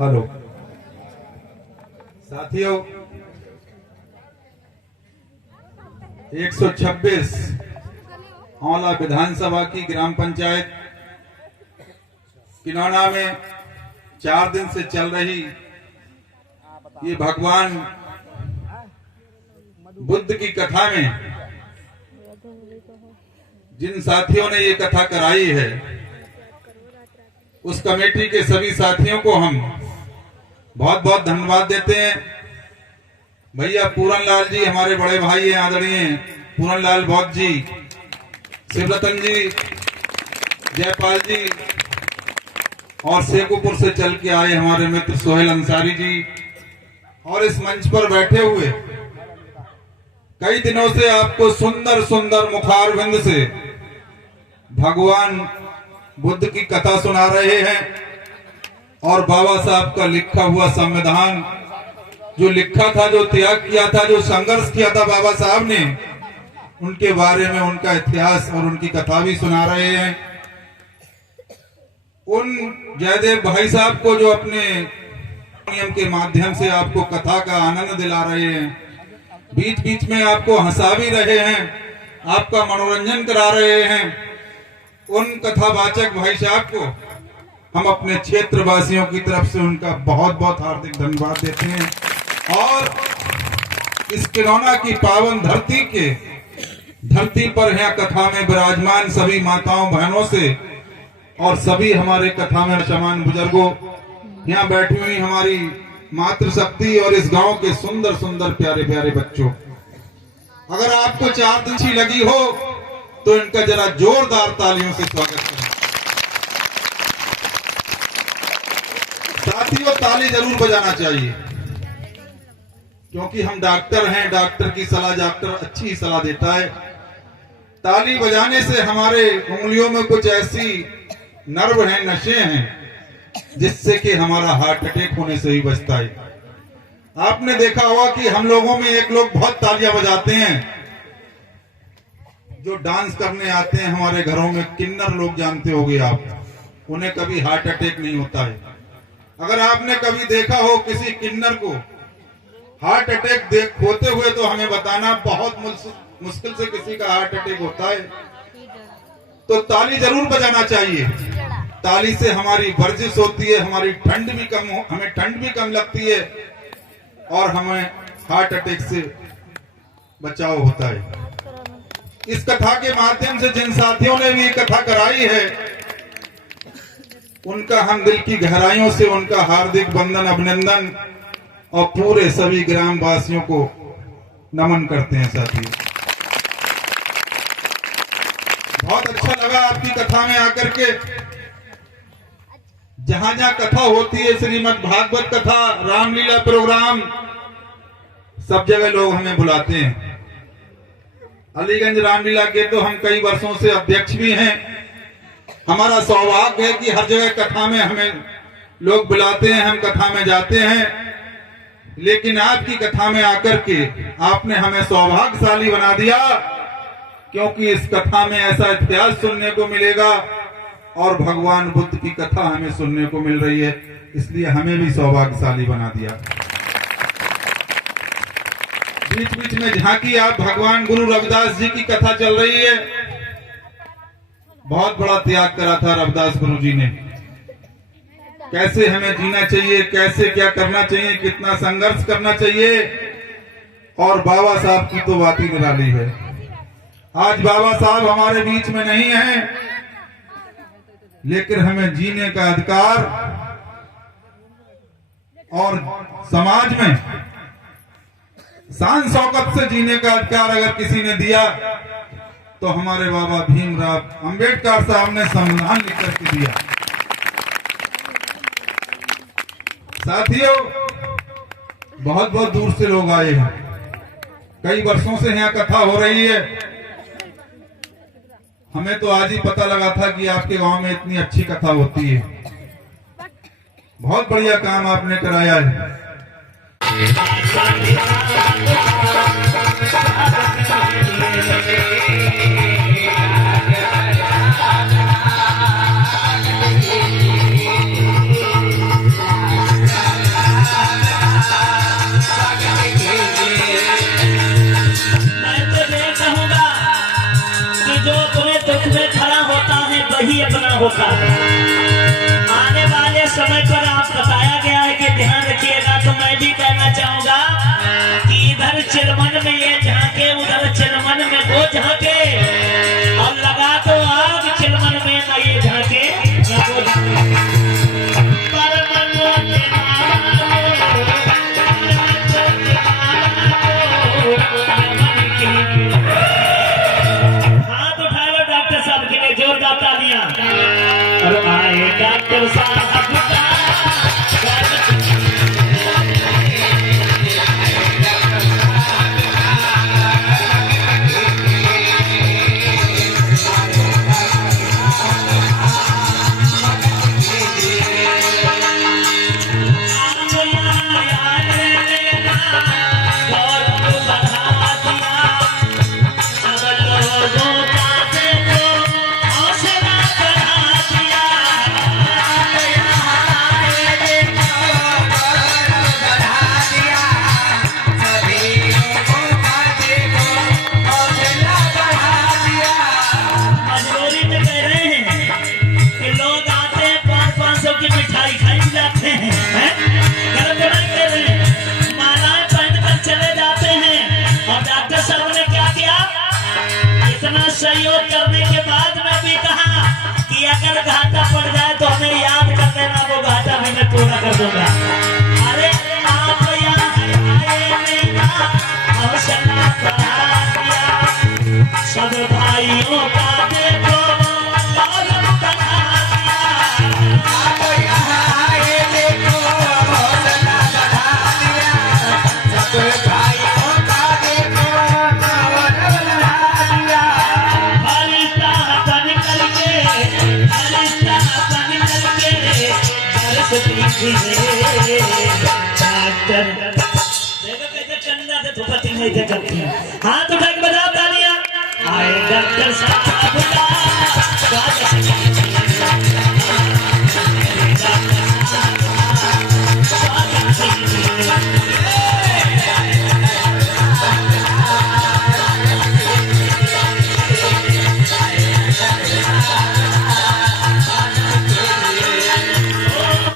Hello साथियों, 126 OLA विधानसभा की ग्राम पंचायत किनौना में 4 दिन से चल रही ये भगवान बुद्ध की कथा में जिन साथियों ने ये कथा कराई है, उस कमेटी के सभी साथियों को हम बहुत बहुत धन्यवाद देते हैं। भैया पूरन लाल जी हमारे बड़े भाई हैं, आदरणीय पूरन लाल बौद्ध जी, शिवरतन जी, जयपाल जी, और शेखुपुर से चल के आए हमारे मित्र सोहेल अंसारी जी, और इस मंच पर बैठे हुए कई दिनों से आपको सुंदर सुंदर मुखारविंद से भगवान बुद्ध की कथा सुना रहे हैं। और बाबा साहब का लिखा हुआ संविधान जो लिखा था, जो त्याग किया था, जो संघर्ष किया था बाबा साहब ने, उनके बारे में उनका इतिहास और उनकी कथा भी सुना रहे हैं। उन जयदेव भाई साहब को जो अपने नियम के माध्यम से आपको कथा का आनंद दिला रहे हैं, बीच बीच में आपको हंसा भी रहे हैं, आपका मनोरंजन करा रहे हैं, उन कथावाचक भाई साहब को हम अपने क्षेत्र वासियों की तरफ से उनका बहुत बहुत हार्दिक धन्यवाद देते हैं। और इस किनौना की पावन धरती पर यहाँ कथा में विराजमान सभी माताओं बहनों से और सभी हमारे कथा में समान बुजुर्गों, यहाँ बैठी हुई हमारी मातृशक्ति और इस गांव के सुंदर सुंदर प्यारे प्यारे बच्चों, अगर आपको 4 दिन अच्छी लगी हो तो इनका जरा जोरदार तालियों से स्वागत करें। साथियों, ताली जरूर बजाना चाहिए, क्योंकि हम डॉक्टर हैं, डॉक्टर की सलाह डॉक्टर अच्छी सलाह देता है। ताली बजाने से हमारे उंगलियों में कुछ ऐसी नर्व हैं, नशे हैं, जिससे कि हमारा हार्ट अटैक होने से ही बचता है। आपने देखा होगा कि हम लोगों में एक लोग बहुत तालियां बजाते हैं, जो डांस करने आते हैं हमारे घरों में, किन्नर लोग जानते होंगे आप, उन्हें कभी हार्ट अटैक नहीं होता है। अगर आपने कभी देखा हो किसी किन्नर को हार्ट अटैक होते हुए, तो हमें बताना, बहुत मुश्किल से किसी का हार्ट अटैक होता है। तो ताली जरूर बजाना चाहिए। ताली से हमारी वर्जिश होती है, हमारी हमें ठंड भी कम लगती है और हमें हार्ट अटैक से बचाव होता है। इस कथा के माध्यम से जिन साथियों ने भी कथा कराई है, उनका हम दिल की गहराइयों से उनका हार्दिक वंदन, अभिनंदन और पूरे सभी ग्राम वासियों को नमन करते हैं। साथियों, बहुत अच्छा लगा आपकी कथा में आकर के। जहां जहां कथा होती है, श्रीमद् भागवत कथा, रामलीला प्रोग्राम, सब जगह लोग हमें बुलाते हैं। अलीगंज रामलीला के तो हम कई वर्षों से अध्यक्ष भी हैं। हमारा सौभाग्य है कि हर जगह कथा में हमें लोग बुलाते हैं, हम कथा में जाते हैं। लेकिन आपकी कथा में आकर के आपने हमें सौभाग्यशाली बना दिया, क्योंकि इस कथा में ऐसा इतिहास सुनने को मिलेगा और भगवान बुद्ध की कथा हमें सुनने को मिल रही है, इसलिए हमें भी सौभाग्यशाली बना दिया। बीच बीच में झांकी आप भगवान गुरु रविदास जी की कथा चल रही है। बहुत बड़ा त्याग करा था रविदास गुरु जी ने, कैसे हमें जीना चाहिए, कैसे क्या करना चाहिए, कितना संघर्ष करना चाहिए, और बाबा साहब की तो बात ही निराली है। आज बाबा साहब हमारे बीच में नहीं हैं, लेकिन हमें जीने का अधिकार और समाज में शान शौकत से जीने का अधिकार अगर किसी ने दिया, तो हमारे बाबा भीमराव अंबेडकर साहब ने संविधान लिख करके दिया। साथियों, बहुत बहुत दूर से लोग आए हैं, कई वर्षों से यहाँ कथा हो रही है। हमें तो आज ही पता लगा था कि आपके गांव में इतनी अच्छी कथा होती है। बहुत बढ़िया काम आपने कराया है। होता है। आने वाले समय पर आप बताया गया है कि ध्यान रखिएगा। तो मैं भी कहना चाहूंगा कि इधर चिलमन में ये झांके, उधर चिलमन में वो झांके, और लगा तो आग चिलमन में न ये झांके न वो झांके। हाथ उठा लो डॉक्टर साहब के लिए, जोरदार तालियां। और आए डॉक्टर साहब सहयोग करने के बाद में भी कहा कि अगर घाटा पड़ जाए तो हमें याद कर देना, वो घाटा भी मैं पूरा कर दूंगा। अरे आप यहाँ आए हौसला बढ़ा दिया, सब भाइयों का देखो गौरव बढ़ा दिया। आप यहाँ आए देखो हौसला बढ़ा दिया, सब भाइयों का देखो गौरव बढ़ा दिया। हाथ उठा के बजाओ तालियां। आए डॉक्टर साहब